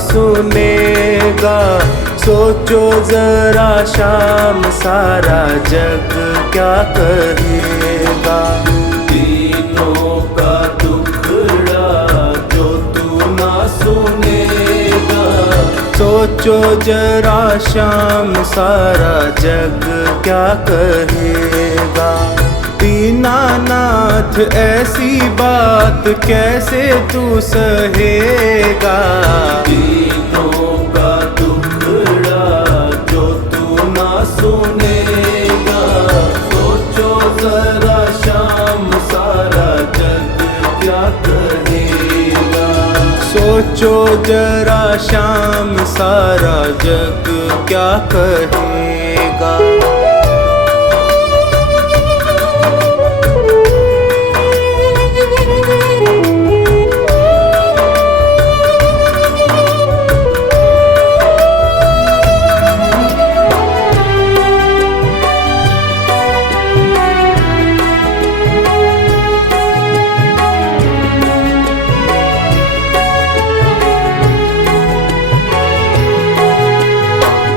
सुनेगा। सोचो जरा शाम सारा जग क्या कहेगा। दीनों का दुखड़ा जो तू ना सुनेगा। सोचो जरा शाम सारा जग क्या कहेगा। दीनानाथ ऐसी बात कैसे तू सहेगा। दीनों का दुखड़ा जो तू ना सुनेगा। सोचो जरा शाम सारा जग क्या कहेगा। सोचो जरा शाम सारा जग क्या कहेगा।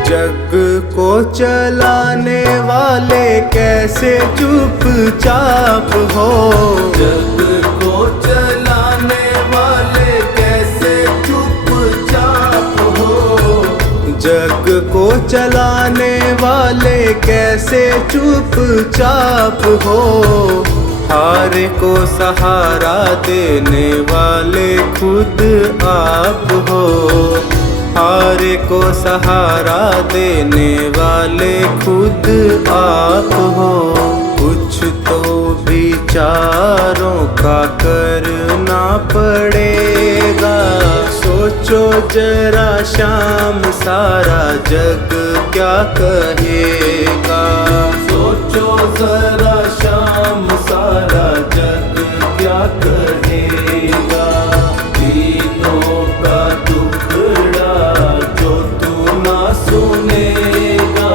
जग को चलाने वाले कैसे चुपचाप हो। जग को चलाने वाले कैसे चुपचाप हो। जग को चलाने वाले कैसे चुपचाप हो। हारे को सहारा देने वाले खुद आप हो। हारे को सहारा देने वाले खुद आप हो। कुछ तो विचारों का करना पड़ेगा। सोचो जरा शाम सारा जग क्या कहेगा। सोचो जरा शाम सारा जग क्या कहेगा। दीनों का दुखड़ा जो तू ना सुनेगा।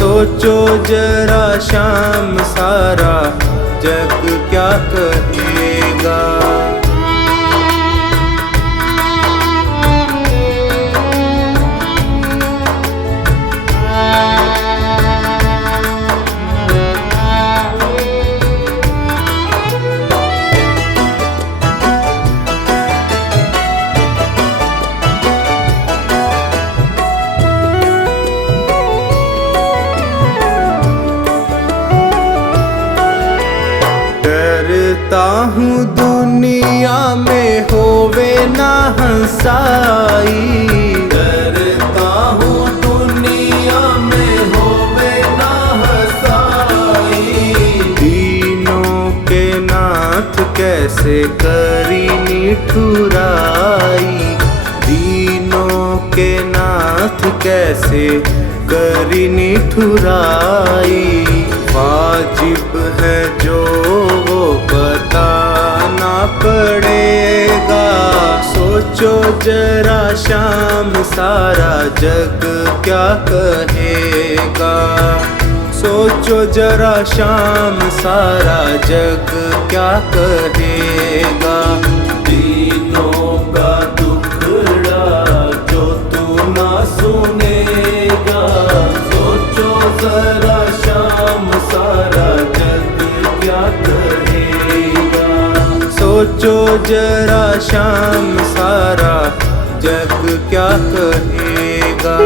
सोचो जरा शाम सारा जग क्या कहेगा। डरता हूँ दुनिया में होवे ना हंसाई। डरता हूँ दुनिया में होवे ना हंसाई। दीनों के नाथ कैसे करी निठुराई। दीनों के नाथ कैसे करी निठुराई। वाजिब है जो वो बताना पड़ेगा। सोचो जरा शाम सारा जग क्या कहेगा। सोचो जरा शाम सारा जग क्या कहेगा। दीनों का दुखड़ा जो तू ना सुनेगा। सोचो जरा शाम सारा जग क्या कहेगा। सोचो जरा शाम सारा जग क्या कहेगा।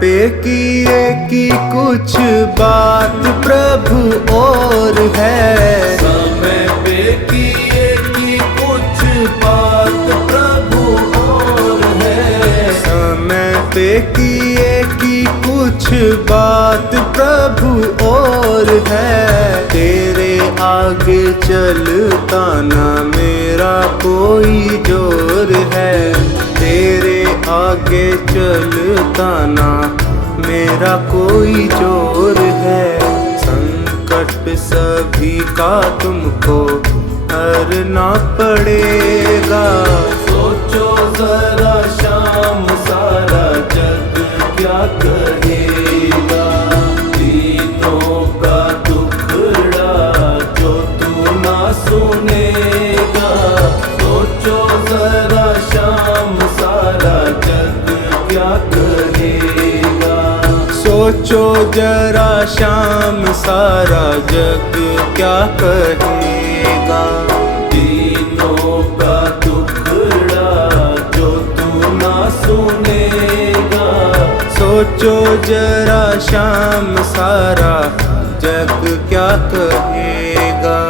पे किए की कुछ बात प्रभु और है। समय पे किए की कुछ बात प्रभु और है। समय पे किए की कुछ बात प्रभु और है। तेरे आगे चलता ना मेरा कोई जोर है। तेरे आगे चलता ना मेरा कोई जोर है। संकट सभी का तुमको हरना पड़ेगा। सोचो जरा शाम सारा जग क्या कहेगा। दीनों का दुखड़ा जो तू ना सुनेगा। सोचो जरा शाम सारा जग क्या कहेगा। सोचो जरा शाम सारा जग क्या कहेगा। दीनों का दुखड़ा जो तू ना सुनेगा। सोचो जरा शाम सारा जग क्या कहेगा।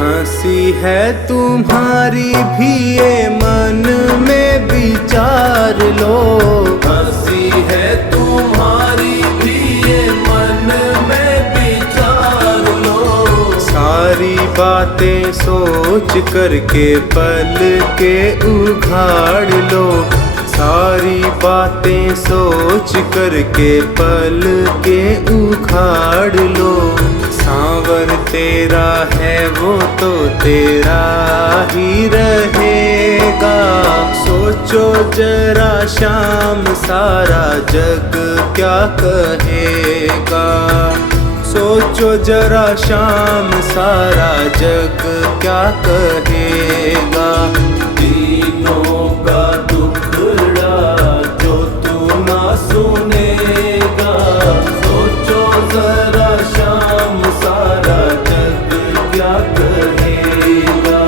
हंसी है तुम्हारी भी ये मन में विचार लो। हंसी है तुम्हारी भी ये मन में विचार लो। सारी बातें सोच करके पल के उघाड़ लो। सारी बातें सोच करके पल के उखाड़ लो। सांवर तेरा है वो तो तेरा ही रहेगा। सोचो जरा शाम सारा जग क्या कहेगा। सोचो जरा शाम सारा जग क्या कहेगा। दीनों का दुखड़ा जो तू ना सुनेगा। सोचो जरा शाम सारा जग क्या कहेगा।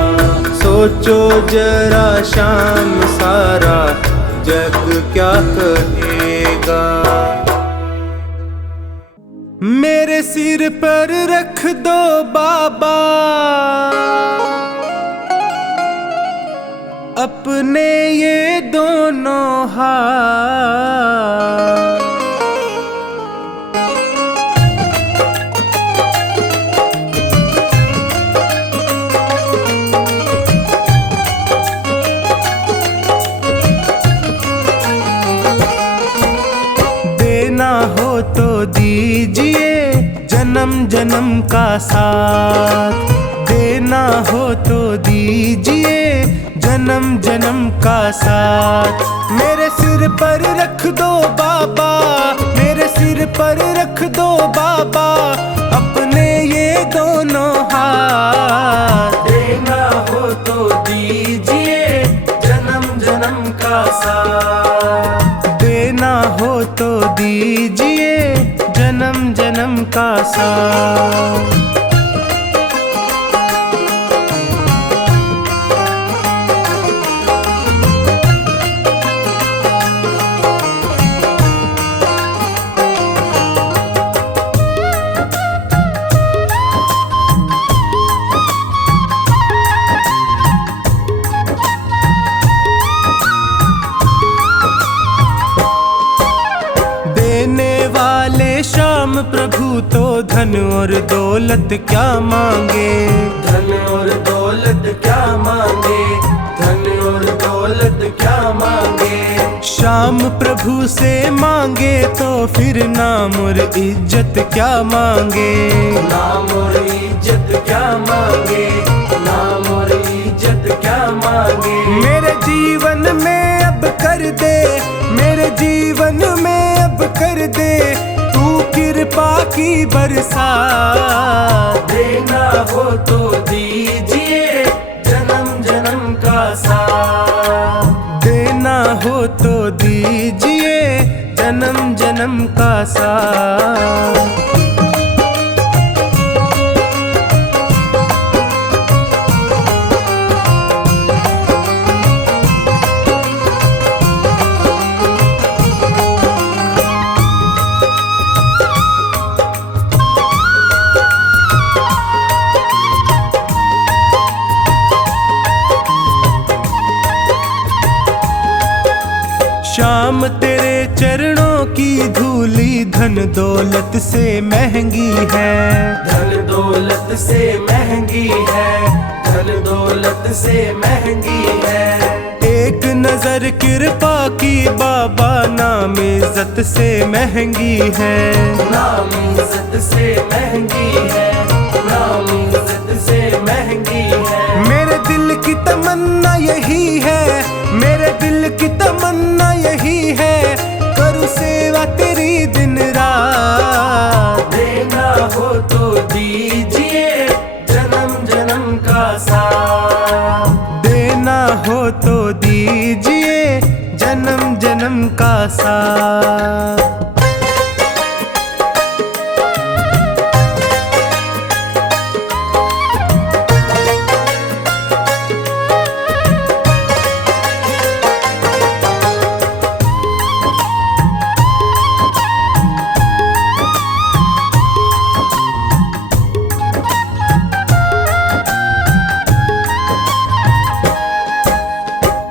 सोचो जरा शाम सारा जग क्या कहेगा। मेरे सिर पर रख दो बाबा अपने ये दोनों हाथ। देना हो तो दीजिए जन्म जन्म का साथ। देना हो तो दीजिए जन्म जन्म का साथ। मेरे सिर पर रख दो बाबा, मेरे सिर पर रख दो बाबा अपने ये दोनों हाथ। देना हो तो दीजिए जन्म जन्म का साथ। देना हो तो दीजिए जन्म जन्म का साथ। श्याम प्रभु तो धन और दौलत क्या मांगे। धन और दौलत क्या मांगे। धन और दौलत क्या मांगे। श्याम प्रभु से मांगे तो फिर नाम और इज्जत क्या मांगे। नाम और इज्जत क्या मांगे। नाम और इज्जत क्या मांगे। मेरे जीवन में अब कर दे, मेरे जीवन में अब कर दे तू कृपा की बरसात। देना हो तो दीजिए जन्म जन्म का साथ। देना हो तो दीजिए जन्म जन्म का साथ। नाम तेरे चरणों की धूली धन दौलत से महंगी है, धन दौलत से महंगी है, धन दौलत से महंगी है। एक नजर कृपा की बाबा नाम इज्जत से महंगी है, नाम इज्जत से महंगी है, नाम इज्जत से महंगी है। मेरे दिल की तमन्ना यही है, मेरे दिल की तमन्ना यही है, करूँ सेवा तेरी दिन रात। देना हो तो दीजिए जन्म जन्म का साथ, देना हो तो दीजिए जन्म जन्म का साथ।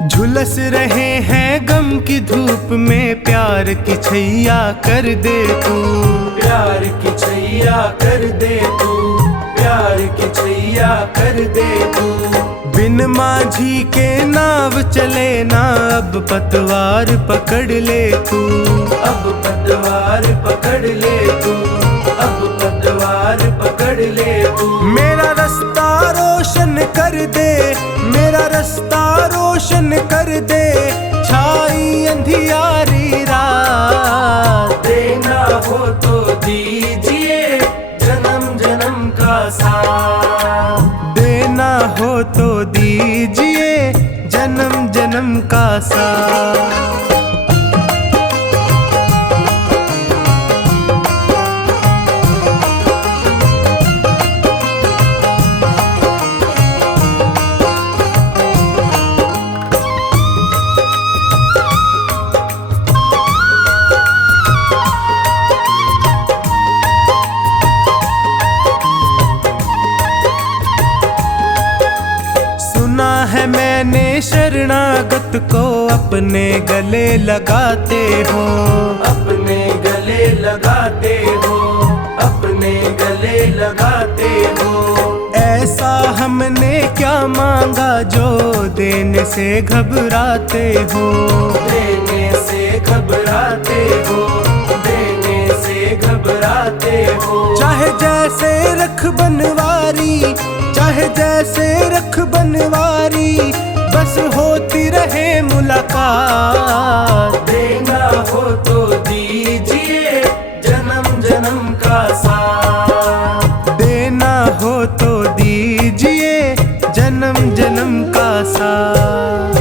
झुलस रहे हैं गम की धूप में, प्यार की छैया कर दे तू, प्यार की छैया कर दे तू, प्यार की छैया कर दे तू। बिन माझी के नाव चले ना, अब पतवार पकड़ ले तू, अब पतवार पकड़ ले तू, अब पतवार पकड़ ले तू। मेरा रास्ता रोशन कर दे, मेरा रास्ता रोशन कर दे, छाई अंधियारी रात। देना हो तो दीजिए जन्म जन्म का साथ, देना हो तो दीजिए जन्म जन्म का साथ। है मैंने शरणागत को अपने गले लगाते हो, अपने गले लगाते हो, अपने गले लगाते हो। ऐसा हमने क्या मांगा जो देने से घबराते हो, देने से घबराते हो, देने से घबराते हो। चाहे जैसे रख बनवारी, चाहे जैसे रख बनवारी, बस होती रहे मुलाकात। देना हो तो दीजिए जन्म जन्म का साथ, देना हो तो दीजिए जन्म जन्म का साथ।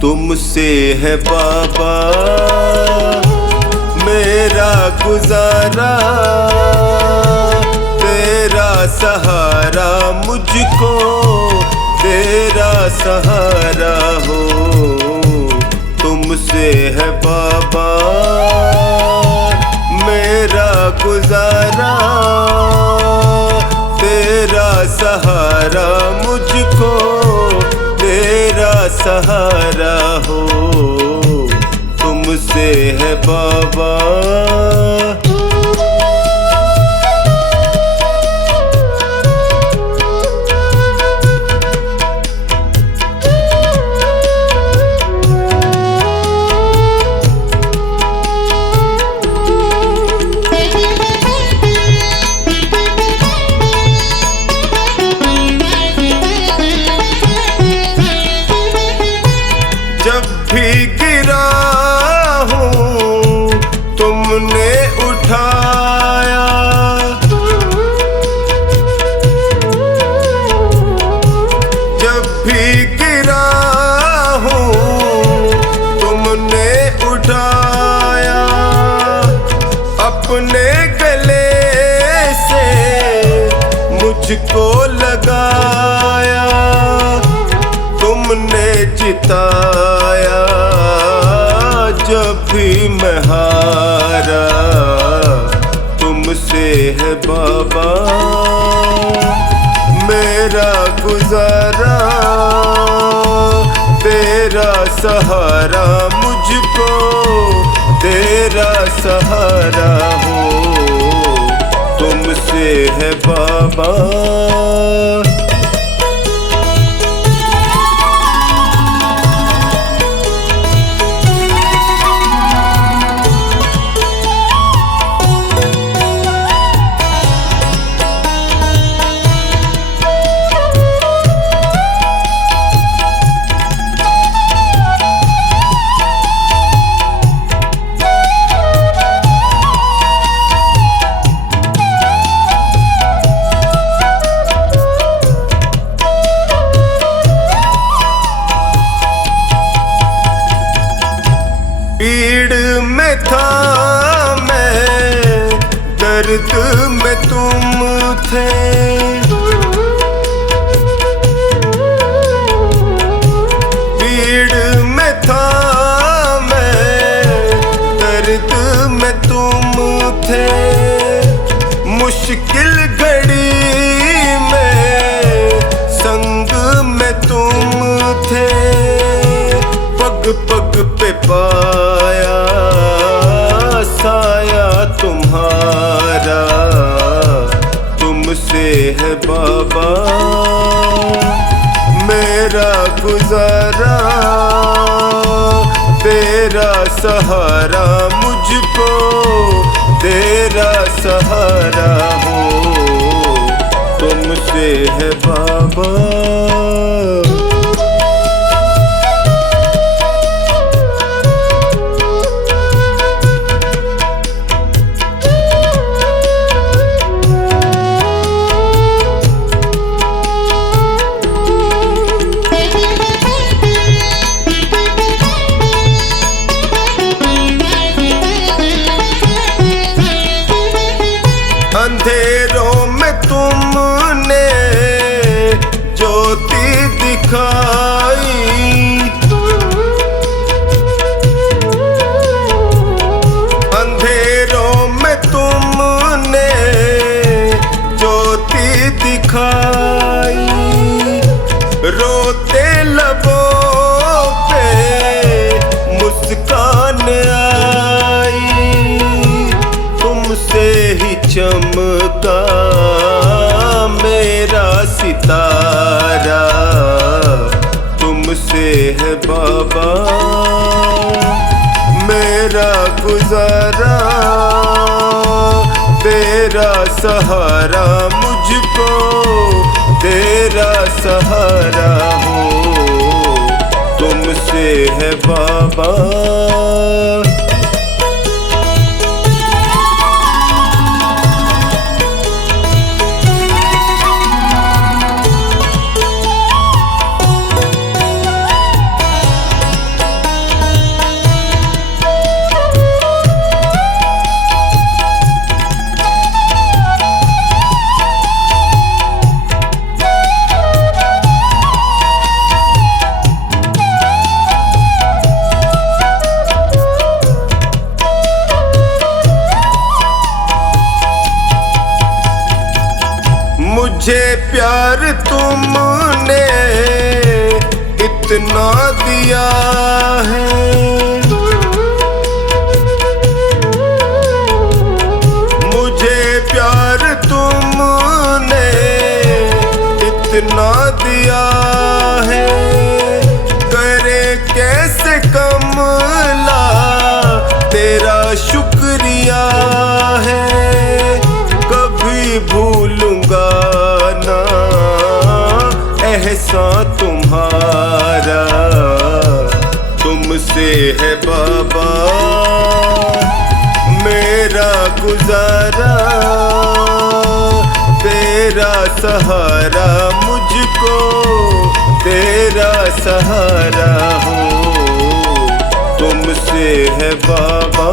तुमसे है बाबा मेरा गुजारा, तेरा सहारा मुझको, तेरा सहारा हो। तुमसे है बाबा मेरा गुजारा, तेरा सहारा मुझको, तेरा सहारा हो। तुमसे है बाबा। जब भी गिरा हूँ तुमने मुझको लगाया, तुमने जिताया जब भी मैं हारा, तुमसे है बाबा मेरा गुजारा। तेरा सहारा मुझको, तेरा सहारा हो, तुमसे है बाबा। पीड़ में था मैं, दर्द में तुम थे, पीड़ में था मैं, दर्द में तुम थे, मुश्किल घड़ी में संग में तुम थे, पग पग पे पाया साया तुम्हारा, तुमसे है बाबा मेरा गुजारा। तेरा सहारा मुझको, तेरा सहारा हो, तुमसे है बाबा। अंधेरों में तुमने ज्योति दिखाई, अंधेरों में तुमने ज्योति दिखाई, रोते लबों पे मुस्कान आई, तुमसे ही चमका मेरा सितारा, तुमसे है बाबा मेरा गुजारा। तेरा सहारा मुझको, तेरा सहारा हो, तुमसे है बाबा। मुझे प्यार तुमने इतना दिया है, मुझे प्यार तुमने इतना दिया है, करे कैसे कमला तेरा शुक्रिया है, कभी भूलूंगा ना एहसान तुम्हारा, तुमसे है बाबा मेरा गुजारा। तेरा सहारा मुझको, तेरा सहारा हो, तुमसे है बाबा।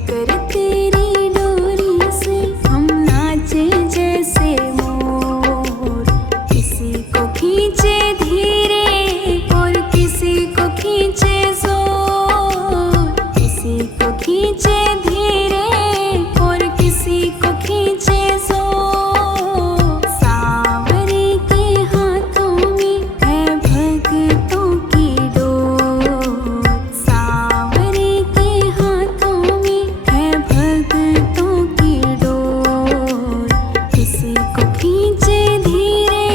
लेकर तेरी डोरी से हम नाचे जैसे मोर, किसी को खींचे धीरे और किसी को खींचे जोर, किसी को खींचे धीरे और किसी को खींचे जोर। सांवरे के हाथों में है भक्तों की डोर, सांवरे के हाथों में है भक्तों की डोर। किसी को खींचे धीरे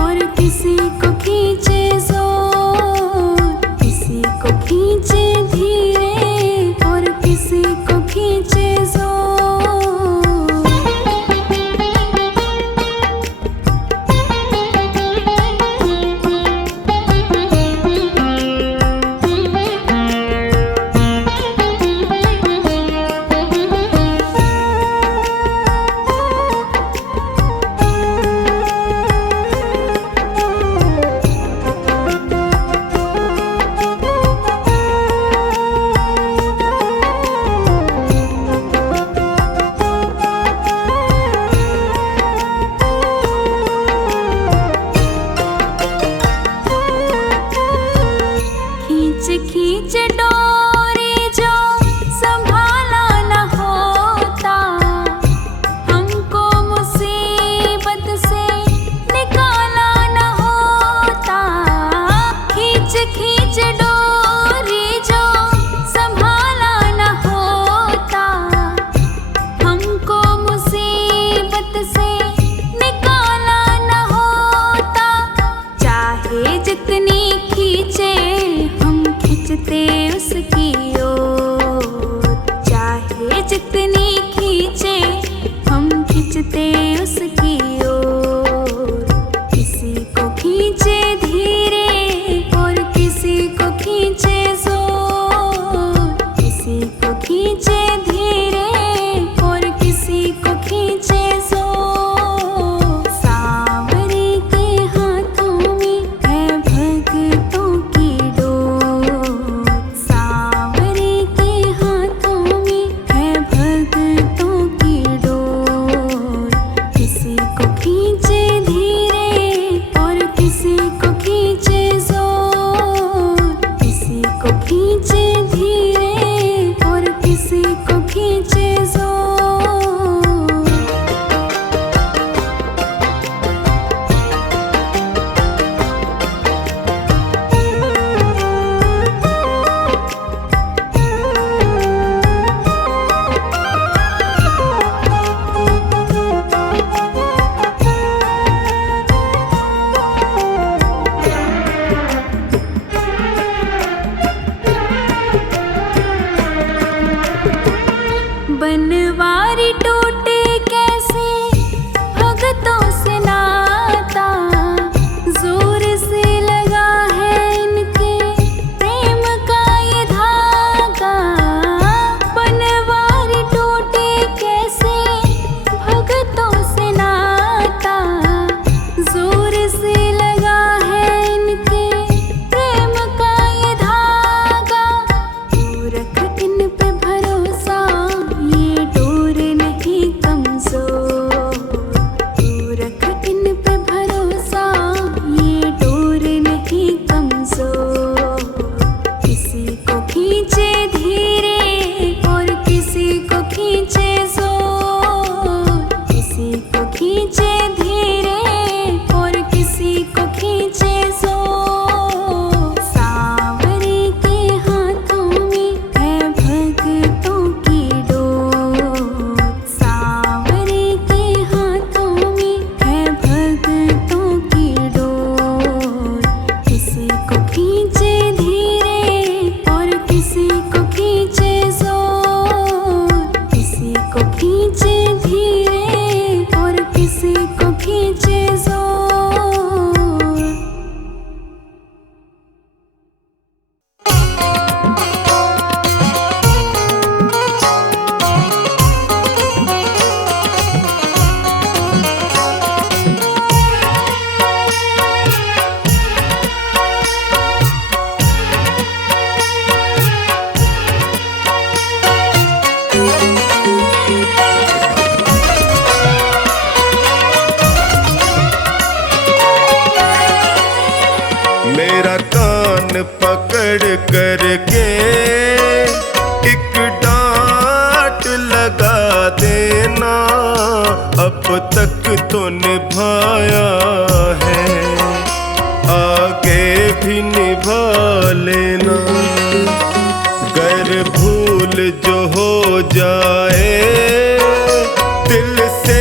और किसी को खींचे जोर, किसी को खींचे धीरे और किसी को खींचे जोर। खींच खींच डोरी जो संभाला न होता, हमको मुसीबत से निकाला न होता। खींच खींच डोरी जो संभाला न होता, हमको मुसीबत से निकाला न होता। चाहे जितनी खींचे हम खींचते उसकी ओर, चाहे जितनी खींचे हम खींचते उसकी ओर। किसी को खींचे धीरे और किसी को खींचे जोर, किसी को खींचे धीरे और किसी को खींचे जोर। सांवरे के हाथों में है भक्तों की डोर, सांवरे के हाथों में है भक्तों की डोर। किसी को खींचे धीरे और किसी को खींचे जोर, किसी को खींचे धीरे और किसी को खींचे जोर। बनवारी टूटे कैसे भगतों से नाता, जोर से लगा है इनके प्रेम का ये धागा। बनवारी टूटे कैसे भगतों से नाता, जोर से लगा है इनके प्रेम का ये धागा। तू रख इन पे भरोसा, ये डोर लगा देना, अब तक तो निभाया है, आगे भी निभा लेना। गर भूल जो हो जाए दिल से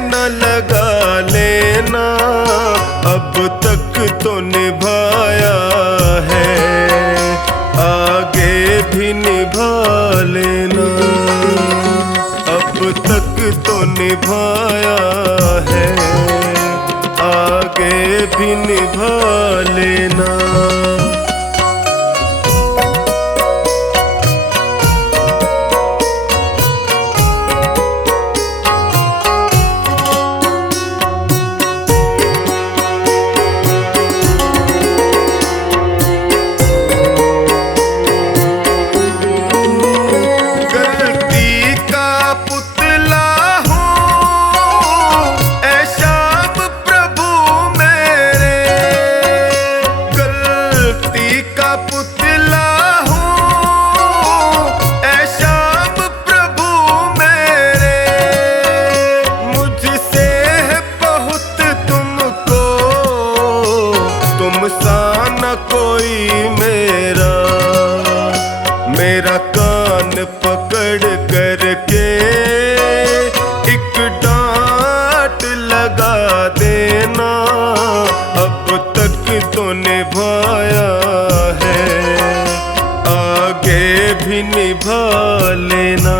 न लगा लेना, अब तक तो निभाया है, आगे भी निभा लेना। अब तक तो निभाया है, आगे भी निभा लेना। मेरा कान पकड़ करके एक डांट लगा देना, अब तक तो निभाया है, आगे भी निभा लेना।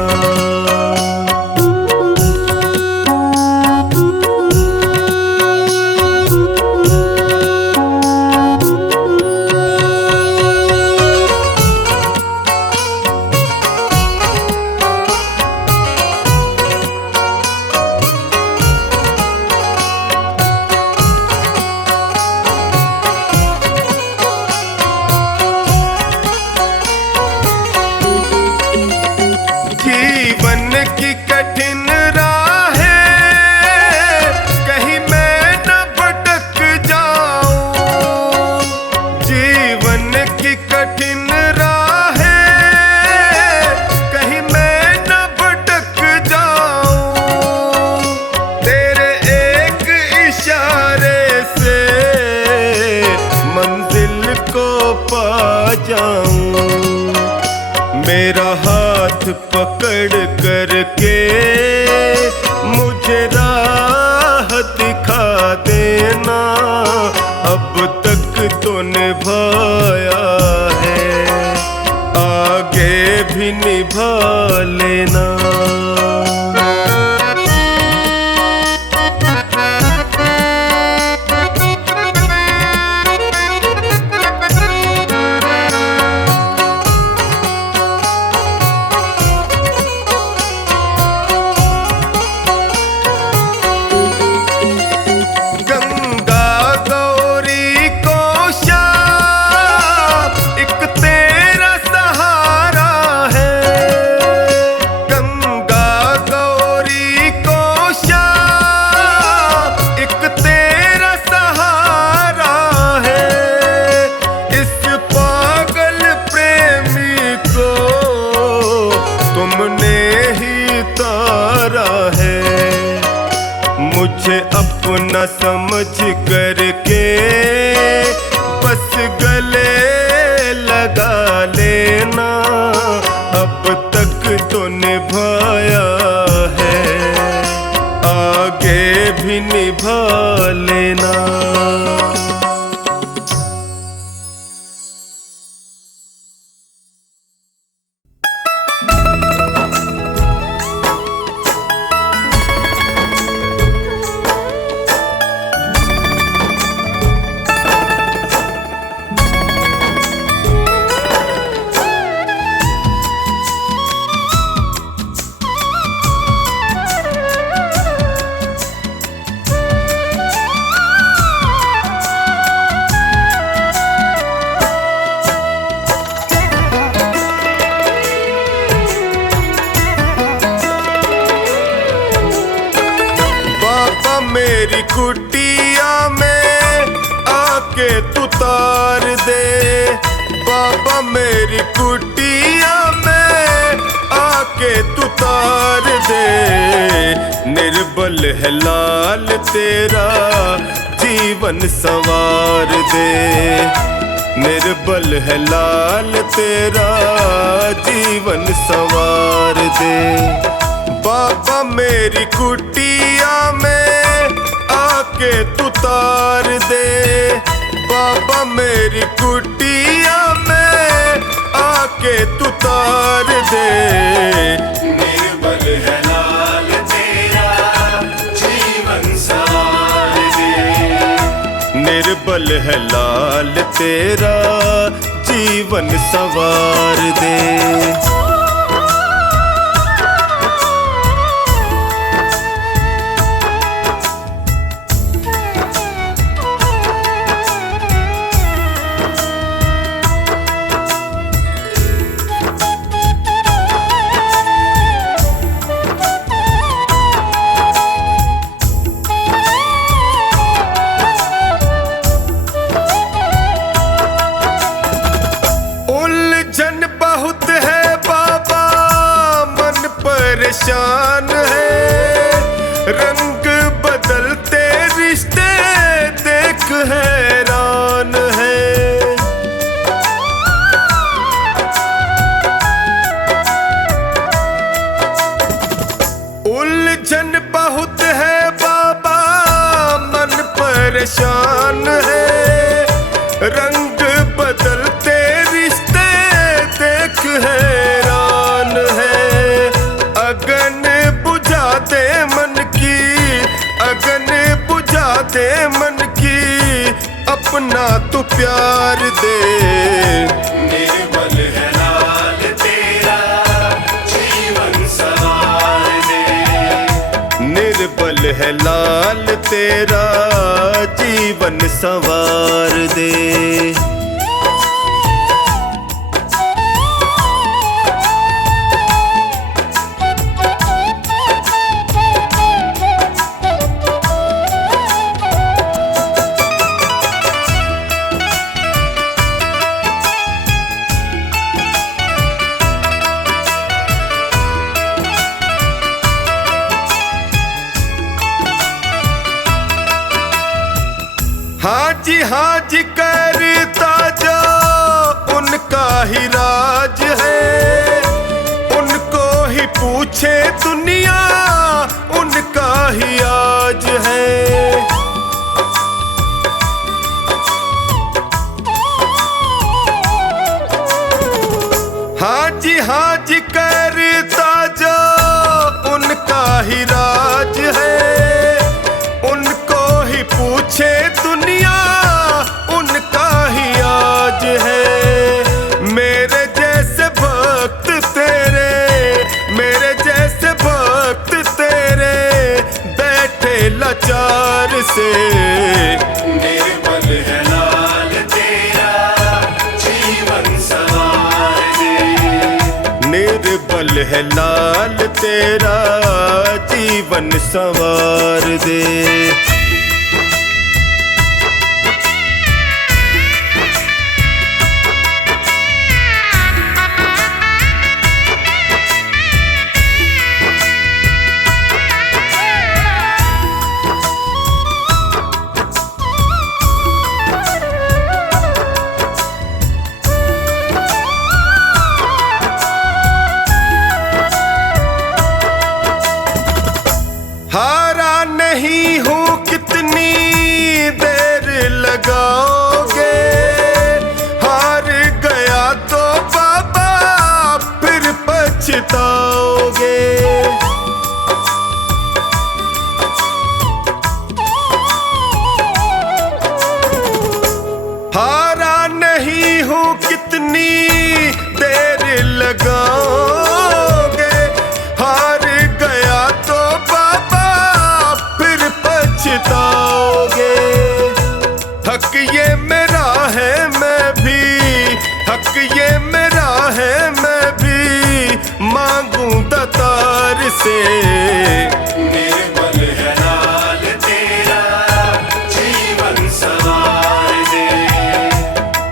जीवन की कठिन राहें कहीं मैं न भटक जाऊं, जीवन की कठिन राहें कहीं मैं न भटक जाऊं, तेरे एक इशारे से मंजिल को पा जाऊं। मेरा हाथ पकड़ करके मुझे राह दिखा देना, अब तक तो निभाया है, आगे भी निभा लेना। मुझे अपना समझ करके बस गले लगा लेना, अब तक तो निभाया है, आगे भी निभा लेना। मेरी कुटिया में आके तू तार दे, बाबा मेरी कुटिया में आके आके तू तार दे। निर्बल है लाल तेरा जीवन संवार दे। निर्बल है लाल तेरा जीवन संवार दे। बाबा मेरी कुटिया में आके तू तार दे। बाबा मेरी कुटिया में आके तू तार दे। निर्बल है लाल तेरा जीवन संवार दे। निर्बल है लाल तेरा जीवन संवार दे। बहुत है बाबा मन परेशान है। रंग बदलते रिश्ते देख हैरान है। उलझन बहुत है बाबा मन परेशान है। रंग बदलते रिश्ते देख हैरान है। अगन बुझा दे मन की, अगन बुझा दे मन की, अपना तू प्यार दे। निर्बल है लाल तेरा जीवन संवार दे। निर्बल है लाल तेरा जीवन संवार दे। हाँ जी करता जो उनका ही राज है। उनको ही पूछे दुनिया उनका ही आज है। हाँ जी करता जो उनका ही राज है। उनको ही पूछे दुनिया उनका ही आज है। मेरे जैसे भक्त तेरे, मेरे जैसे भक्त तेरे बैठे लाचार से। निर्बल है लाल तेरा जीवन संवार दे। निर्बल है लाल तेरा जीवन संवार दे। हारा नहीं हूँ कितनी देर लगाओगे। हार गया तो बाबा फिर पछताओगे। हारा नहीं हूँ कितनी देर लगाओगे। हार गया तो पछताओगे। हक ये मेरा है मैं भी, हक ये मेरा है मैं भी मांगूं दातार से। निर्बल है लाल तेरा जीवन संवार दे।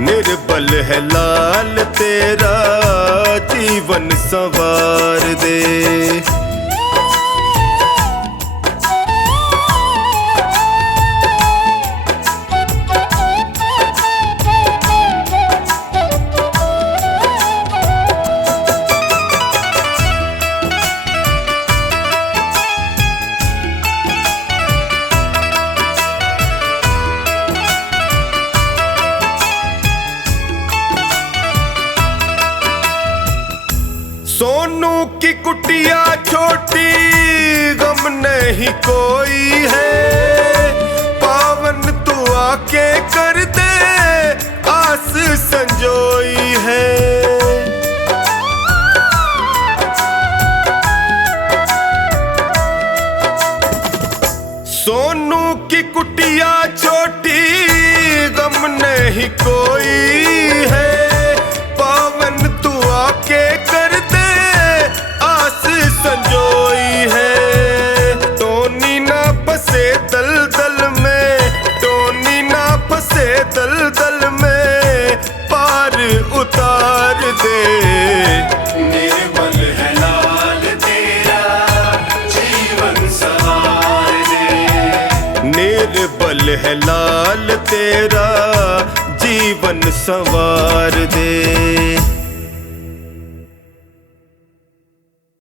निर्बल है लाल तेरा जीवन संवार दे। सोनू की कुटिया छोटी गम नहीं कोई है, पावन तू आके कर दे आस संजोई है। सोनू की कुटिया छोटी गम नहीं कोई है, पावन तू आके कर दे आस संजोई है। टोनी ना फंसे दलदल में, टोनी ना फंसे दलदल में, पार उतार दे। निर्मल है लाल तेरा जीवन संवार दे। निर्बल है लाल तेरा जीवन संवार दे।